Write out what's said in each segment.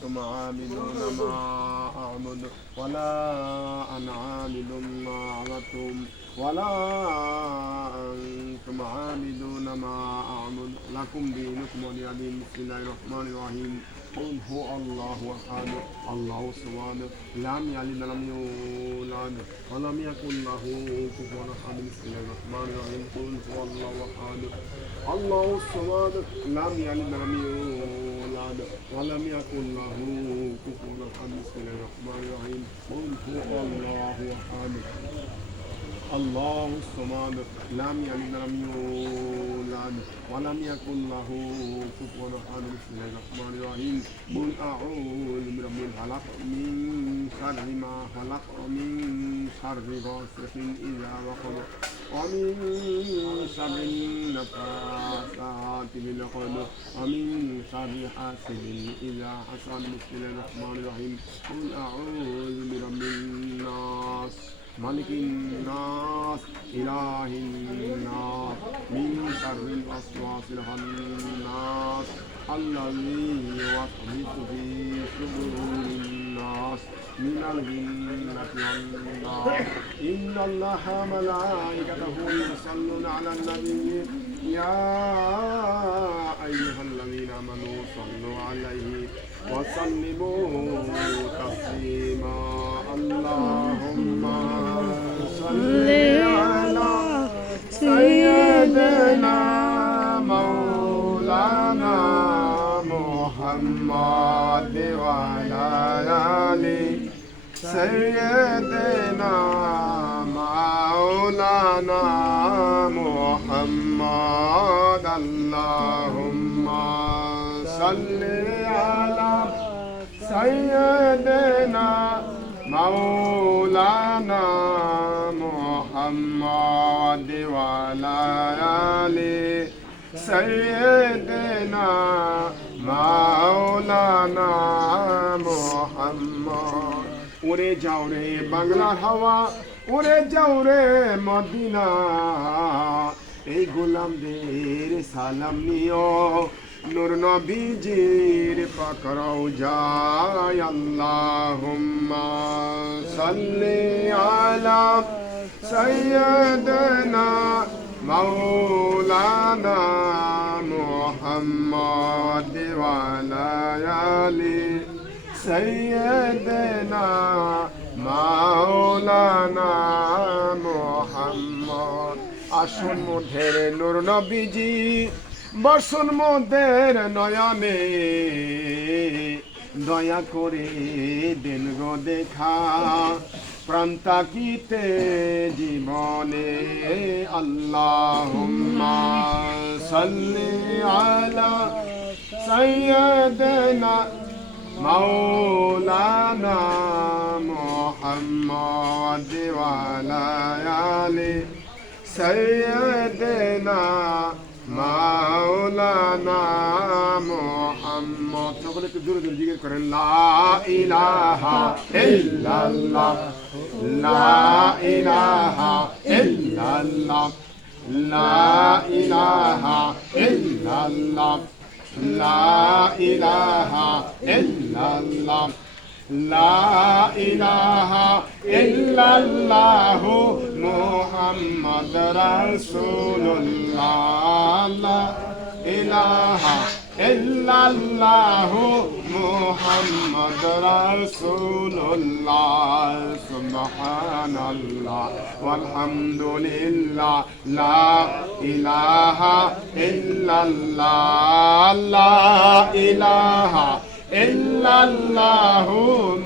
أنتم عابدون ما أعبد ولا أنا عابد ما عبدتم ولا أنتم عابدون ما أعبد لكم دينكم ولي دين. بسم الله الرحمن الرحيم. قل هو الله أحد الله الصمد لم يلد ولم يولد ولم يكن له كفوا أحد. بسم الله الرحمن الرحيم. قل هو الله أحد الله الصمد لم يلد ولم يولد ولم يكن له كفوا أحد. بسم الله الرحمن الرحيم. قل هو الله أحد الله الصمد لم يلد ولم يولد ولم يكن له كفوا أحد. بسم الله الرحمن الرحيم. قل أعوذ برب الفلق من شر ما خلق ومن شر غاسق إذا وقب ومن شر النفاثات في العقد ومن شر حاسد إذا حسد. بسم الله الرحمن الرحيم. قل أعوذ برب الناس ملك الناس إله الناس من شر الوسواس الخناس الذي يوسوس في صدور الناس من الجنة والناس. إن الله ملائكته يصلون على النبي يا أيها الذين آمنوا صلوا عليه وسلموا تسليما. اللهم صل على سيدنا مولانا محمد وعلى آل سيدنا مولانا محمد. اللهم صل على سيدنا مولانا محمد وعلى آل سيدنا مولانا محمد. উড়ে যাও রে বাংলার হাওয়া উড়ে যাও রে মদিনা এই গোলামদের সালাম নিও নূর নবীজির পাক রওজায়। আল্লাহুম্মা সাল্লি আলা সাইয়্যিদিনা মাওলানা মুহাম্মদ ওয়া আলা আলি সাইয়্যিদিনা মাওলানা মুহাম্মদ। আসুন মোদের নূর নবীজি বসুন মোদের নয়নে দয়া করে দেন গো দেখা প্রাণ তাকিতে জীবনে। আল্লাহুম্মা সাল্লি আলা সাইয়্যিদিনা মাওলানা মুহাম্মদ ওয়া আলা আলি সাইয়্যিদিনা মাওলানা মুহাম্মদ। সকলে একটু জোরে জোরে জিকির করেন লা ইলাহা ইল্লাল্লাহ লা ইলাহা ইল্লাল্লাহ লা ইলাহা ইল্লাল্লাহ লা ইলাহা ইল্লাল্লাহ লা ইলাহা ইল্লাল্লাহ মুহাম্মদ রাসূলুল্লাহ লা ইলাহা ইল্লাল্লাহ মুহাম্মদ রাসূলুল্লাহ। সুবহানাল্লাহ ওয়ালহামদুলিল্লাহ লা ইলাহা ইল্লাল্লাহ লা ইলাহা ইল্লাল্লাহু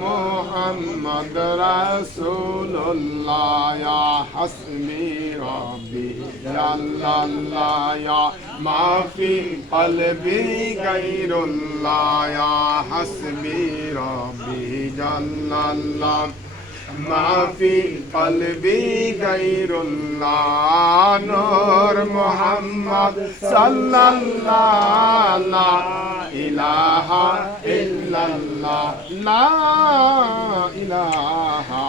মুহাম্মদ রাসূলুল্লাহ। ইয়া হাসবি রাব্বি জাল্লাল্লাহ ইয়া মা ফি কলবি গায়রুল্লাহ ইয়া হাসবি রাব্বি জাল্লাল্লাহ মা ফি কলবি গায়রুল্লাহ। নূর মুহাম্মদ সাল্লাল্লাহ লা ইলাহা ইল্লাল্লাহ লা ইলাহা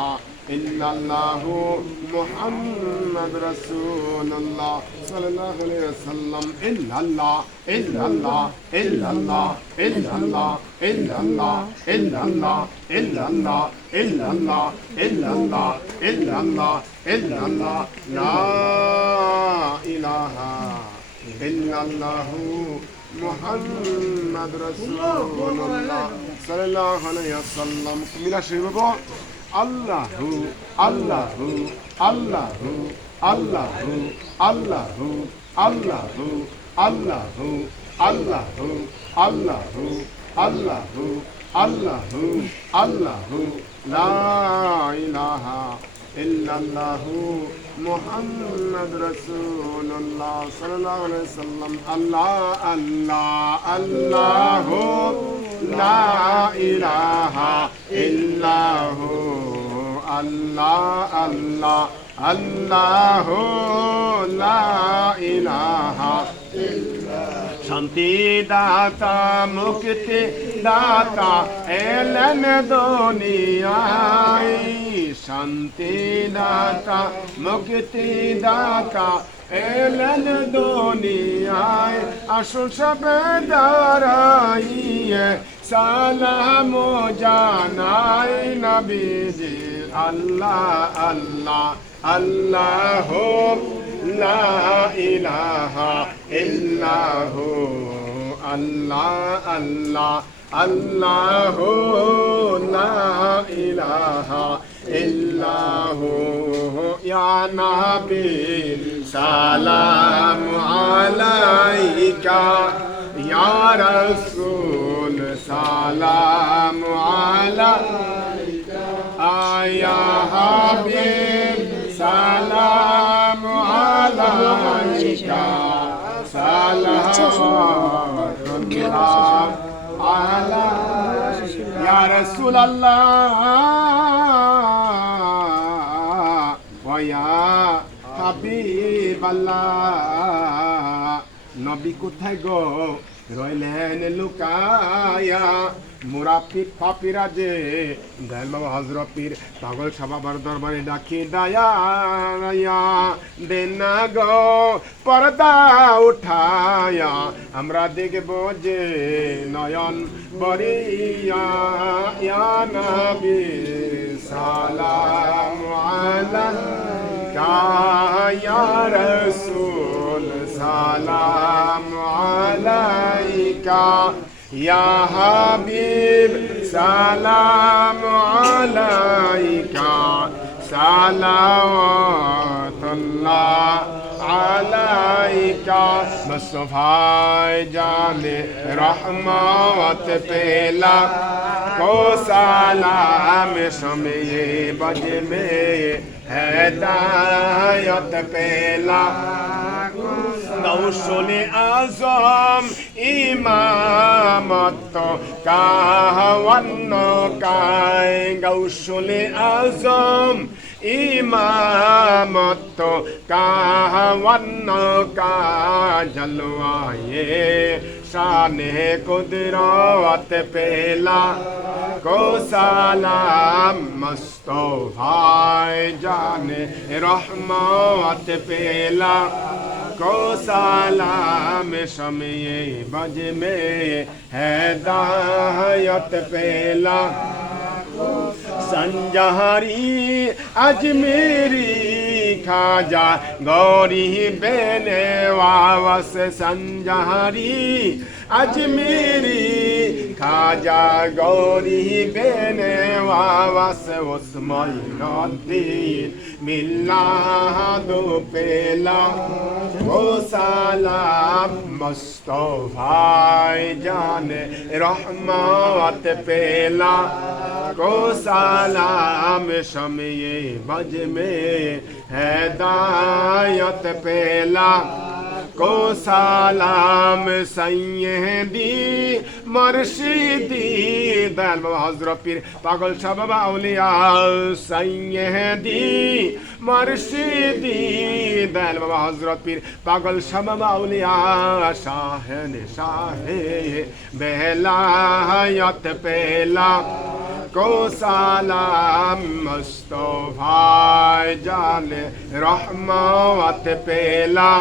ইল্লাল্লাহু মুহাম্মাদ রাসূলুল্লাহ সাল্লাল্লাহু আলাইহি ওয়াসাল্লাম ইল্লাল্লাহ ইল্লাল্লাহ ইল্লাল্লাহ ইল্লাল্লাহ ইল্লাল্লাহ ইল্লাল্লাহ ইল্লাল্লাহ ইল্লাল্লাহ ইল্লাল্লাহ ইল্লাল্লাহ ইল্লাল্লাহ লা ইলাহা ইল্লাল্লাহু মুহাম্মাদ রাসূলুল্লাহ সাল্লাল্লাহু আলাইহি ওয়াসাল্লাম মিলা শিরব আল্লাহু আল্লাহু আল্লাহু আল্লাহু আল্লাহু আল্লাহু আল্লাহু আল্লাহু আল্লাহু আল্লাহু আল্লাহু আল্লাহু লা ইলাহা ইল্লাল্লাহু মুহাম্মাদ রাসূলুল্লাহ সাল্লাল্লাহু আলাইহি ওয়াসাল্লাম আল্লাহ আল্লাহ আল্লাহু লা ইলাহা ইল্লাহু আল্লাহ আল্লাহ আল্লাহু লা ইলাহা শান্তি দাতা মুক্তি দাতা এলেন দুনিয়ায় শান্তি দাতা মুক্তি দাতা এলেন দুনিয়ায় আসুন সবে দাঁড়াইয়ে সালাম জানাই নবীজি আল্লাহ আল্লাহ আল্লাহ লা ইলাহা ইল্লাহু আল্লাহ আল্লাহ আল্লাহ লা ইলাহা ইল্লাহু ইয়া নবী সালাম আলাইকা ইয়া রাসূল সালাম আলাইকা ইয়া হাবিব সালাম আলাইকা সালাওয়াতুল্লাহ আলাইকা ইয়া রাসূলুল্লাহ ওয়া ইয়া হাবিবাল্লাহ নবী কোথায় গো রইলেন লুকায়া মুরাফিক পাপিরা যে দয়াল বাবা হযরত পীর পাগল শাহ বাবার দরবারে ডাকি দায়া দেন না গো পর্দা উঠায়া আমরা দেখব যে নয়ন বরিয়া ইয়া নবী সালাম আলাইকা ইয়া রাসূল সালাম আলাইকা ইয়া হাবিব সালাম আলাইকা সালাওয়াতুল্লাহ আলাইকা মুস্তাফায়ে জানে রহমত পেলা को सलाम शमे बज में हिदायत पेला गौसुल आज़म इमामत कहवन काय गौसुल आज़म इमामत कहवन का जलवाए शाने कुदरत पेला को सलाम मुस्तफाए जाने रहमत पेला को सलाम शमे बज में हिदायत पेला संजहरी अजमेरी खाजा गौरी बेने वावस संजहरी अजमेरी खाजा गौरी बेने वावस उस्माइनुद्दीन मिलादो पेला वो सलाम मुस्तफाए जाने रहमत पेला को सलाम शमे बज में हिदायत पेला को सलाम सैयदी मुर्शिदी दयाल बाबा हज़रत पीर पागल शाह बाबा औलिया सैयदी मुर्शिदी दयाल बाबा हज़रत पीर पागल शाह बाबा औलिया शाहन शाहे बेलायत पेला को सलाम मुस्तफा जाने रहमत पेला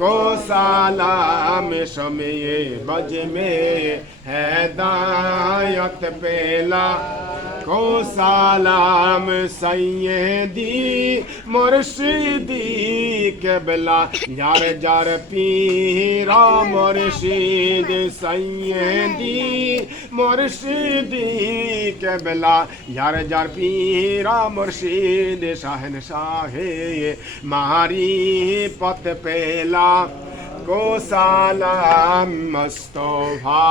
को सलाम शमे बज में हिदायत पेला को सलाम सैयदी मुर्शिदी केबला यार जार पीरा मुर्शिद सैयदी मुर्शिदी केबला यार जार पीरा मुर्शिद शाहन शाहे मारी पत पेला को सलाम मुस्तफा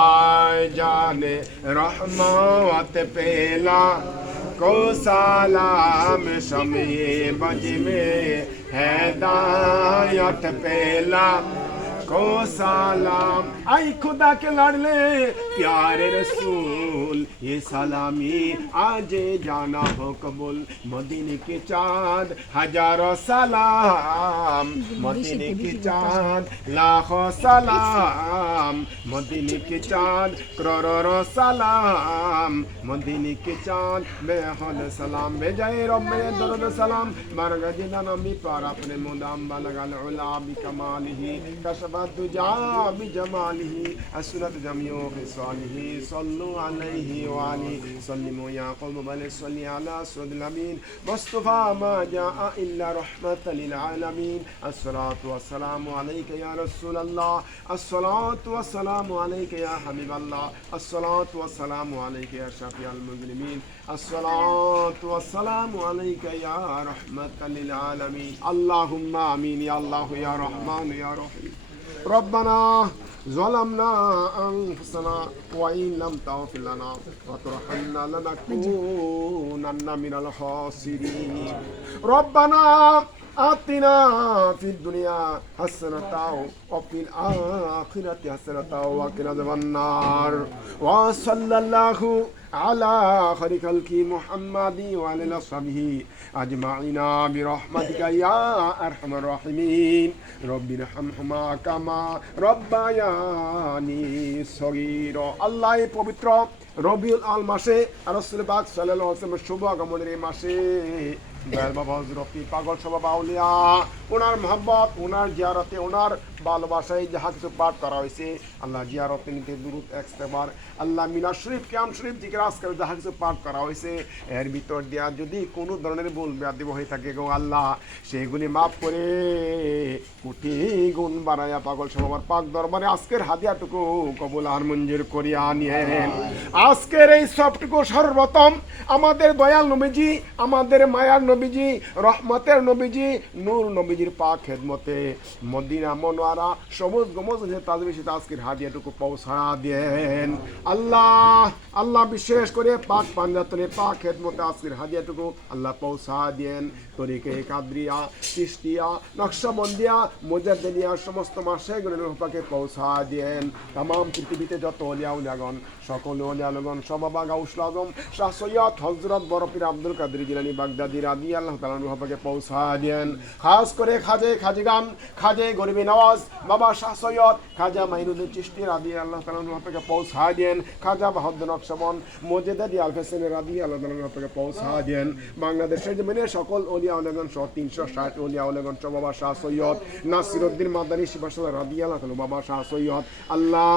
जाने रहमत पेला को सलाम शमे बज में हिदायत पेला को सलाम आई खुदा के लाडले प्यारे रसूल ये सलामी आज जाना हो कबूल मदीने के चाँद हजारों सलाम मदीने के चाँद लाखों सलाम मदीने के चाँद करोड़ों सलाम मदीने के चाँद बेहद सलाम बेजाए रब में दरुद सलाम बरगा जिदा नबी पर अपने मुदाम बलगल उला बिकमालिही कशफ तुजा बिजमालिही असरत जमियो खिसालिही सल्लु अलैहि व आलिहि सल्लिमु या कौम बल सल्ली अला सय्यिदिल अमीन मुस्तफा मा जाअ इल्ला रहमतल लिल आलमीन अस्सलातु वस्सलामु अलैका या रसूलल्लाह अस्सलातु वस्सलामु अलैका या हबीबल्लाह अस्सलातु वस्सलामु अलैका या शफीअल मुज़लिमीन अस्सलातु वस्सलामु अलैका या रहमतल लिल आलमीन अल्लाहुम्मा आमीन या अल्लाह या रहमान या रहीम रब्बना ज़लमना अनफुसना व इन लम तग़फिर लना व तरहमना लनकुनन्ना मिनल खासिरीन रब्बना आतिना फिद दुनिया हसनताओ व फिल आखिरति हसनताओ व क़िना अज़ाबन्नार व सल्लल्लाहु अला खैरिल खल्क़ि मुहम्मदी व अला असहाबिही अजमाइना बिरहमतिका या अरहमर राहिमीन रब्बिरहमहुमा कामा रब्बायानी सगीरा আল্লাহ এই পবিত্র রবিউল আল মাসে রাসূল পাক সাল্লাল্লাহু আলাইহি ওয়াসাল্লামের শুভ আগমনের এই মাসে দয়াল বাবা হযরত পাগল সবাব আউলিয়া ওনার মহব্বত ওনার জিয়ারতে ওনার ভালোবাসায় যাহা কিছু পাঠ করা হয়েছে আল্লাহ জিয়ারতে নিতে দুরূদ 100 বার আল্লাহ মিলাদ শরীফ কিয়াম শরীফ জিকির আজকাল যাহা কিছু পাঠ করা হয়েছে এর ভিতর দিয়া যদি কোনো ধরনের ভুল ব্যাধি হয়ে থাকে গো আল্লাহ সেগুলি মাফ করে কোটি গুণ বাড়ায়া পাগল সবার পাক দরবারে আজকের হাদিয়াটুকু কবুল আর মঞ্জুর করিয়া নিয়েন আজকের এই সবটুকু সর্বপ্রথম আমাদের দয়াল নবীজি আমাদের মায়ার নবীজি রহমতের নবীজি নূর নবীজির পাক খেদমতে মদিনা মনোয়ারা সবুজ গমজ তাজবিশে আজকের হাদিয়াটুকু পৌঁছা দেন আল্লাহ আল্লাহ বিশেষ করে পাক পাঞ্জাতনে পাক খেদমতে আজকের হাদিয়াটুকু আল্লাহ পৌঁছা দেন তরিকে কাদরিয়া চিশতিয়া নকশবন্দিয়া মুজাদ্দিদিয়া সমস্ত মাশায়েখগুলোর পাকে পৌঁছা দেন तमाम পৃথিবীতে যত ওলিয়া উলিয়াগণ সকল ওলিয়াগণ সবাবা গাউসুল আজম শাহ সৈয়দ হযরত বড় পীর আব্দুল কাদের জিলানী বাগদাদি রাদিয়াল্লাহু তাআলা আনহু পাকে পৌঁছা দেন খাস করে খাজিগান খাজে গরিবী নওয়াজ বাবা শাহ সৈয়দ খাজা মাইনুদ্দিন চিশতি রাদিয়াল্লাহু তাআলা আনহু পাকে পৌঁছা দেন খাজা বাহাদুর নকশবন্দ মুজাদ্দিদি আল হোসেন রাদিয়াল্লাহু তাআলা আনহু পাকে পৌঁছা দেন বাংলাদেশের জমিনে সকল ওলিয়া উলিয়াগণ সহ 360 ওলিয়া উলিয়াগণ সহ বাবা শাহ সৈয়দ নাসিরউদ্দিন মাদানী শিবাসাল্লাহ রাদিয়াল্লাহু তাআলা বাবা শাহ সৈয়দ আল্লাহ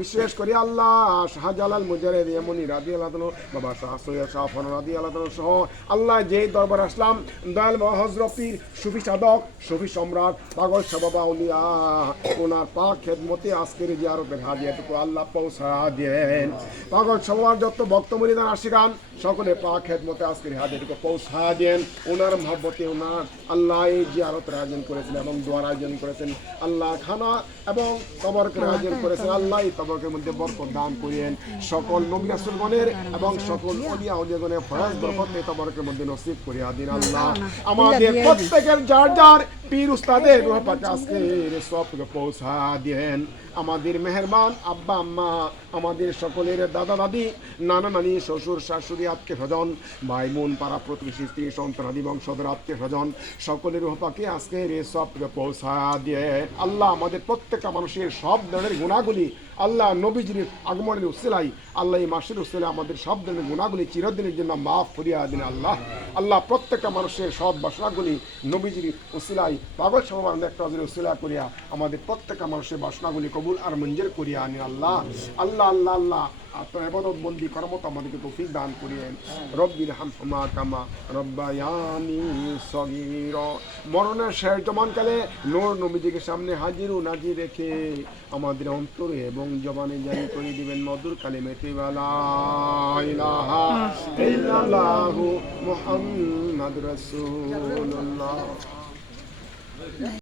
বিশেষ করে আল্লাহ শাহজালাল মুজাহিদ ইয়ামানি রাদিয়াল্লাহু তাআলা বাবা শাহ সৈয়দ শাহ ফরমান রাদিয়াল্লাহু তাআলা সহ আল্লাহ যেই দরবার আসলাম দয়াল বাবা হযরত পীর সুফি সাধক সুফি সম্রাট পাগল শাহ বাবা আউলিয়া ওনার পাক খেদমতে আজকের জিয়ারতের হাদিয়াটুকু আল্লাহ পৌঁছা দেন পাগল সবার যত ভক্ত মুরিদান আশিকান সকলে পাক খেদমতে আজকের হাদিয়াটুকু পৌঁছা দেন ওনার মহব্বতে ওনার আল্লাহ এই জিয়ারতের আয়োজন করেছেন এবং দোয়ার আয়োজন করেছেন আল্লাহ খানা এবং তবরকের আয়োজন করেছেন আল্লাহ এই তবরকের মধ্যে বরকত দান করেন সকল নবী রাসূলগণের এবং সকল ওলিয়া ওলিয়াগণের ফয়েজ বরকত এই তবরকের মধ্যে নসিব করিয়া দিন আল্লাহ আমাদের প্রত্যেকের যার যার পীর উস্তাদের রূহ পাক আজকের সবকে পৌঁছা দেন আমাদের মেহেরবান আব্বা আম্মা, আমাদের সকলের দাদা দাদি, নানা নানি, শ্বশুর শাশুড়ি, আত্মীয় স্বজন, ভাই বোন, পাড়া প্রতিবেশী, স্ত্রী সন্তান আদি বংশধর, আত্মীয় স্বজন সকলের রূপাকে আজকে সব পৌঁছা দিয়ে আল্লাহ আমাদের প্রত্যেকটা মানুষের সব ধরনের গুণাগুলি আল্লাহ নবীজির আগমনের উসিলাই আল্লাহ এই মাসের উসিলাই আমাদের সব ধরনের গুণাগুলি চিরদিনের জন্য মাফ করিয়া দিন আল্লাহ। আল্লাহ প্রত্যেকটা মানুষের সব বাসনাগুলি নবীজির উসিলাই পাগল সমান একটা উসিলা করিয়া আমাদের প্রত্যেকটা মানুষের বাসনাগুলি কবুল আর মঞ্জুর করিয়া আনি আল্লাহ। আল্লাহ আল্লাহ আল্লাহ আপনার ইবাদত বন্দি করার মতো আমাদেরকে তৌফিক দান করিয়েন। রব্বির হামহুমা কামা রব্বায়ানি সগীরা। মরণের শেষ জমানকালে নূর নবীজিকে সামনে হাজির ও নাজির রেখে আমাদের অন্তরে এবং জবানে জারি করে দিবেন মধুর কালিমাতে লা ইলাহা ইল্লাল্লাহু মুহাম্মাদুর রাসূলুল্লাহ।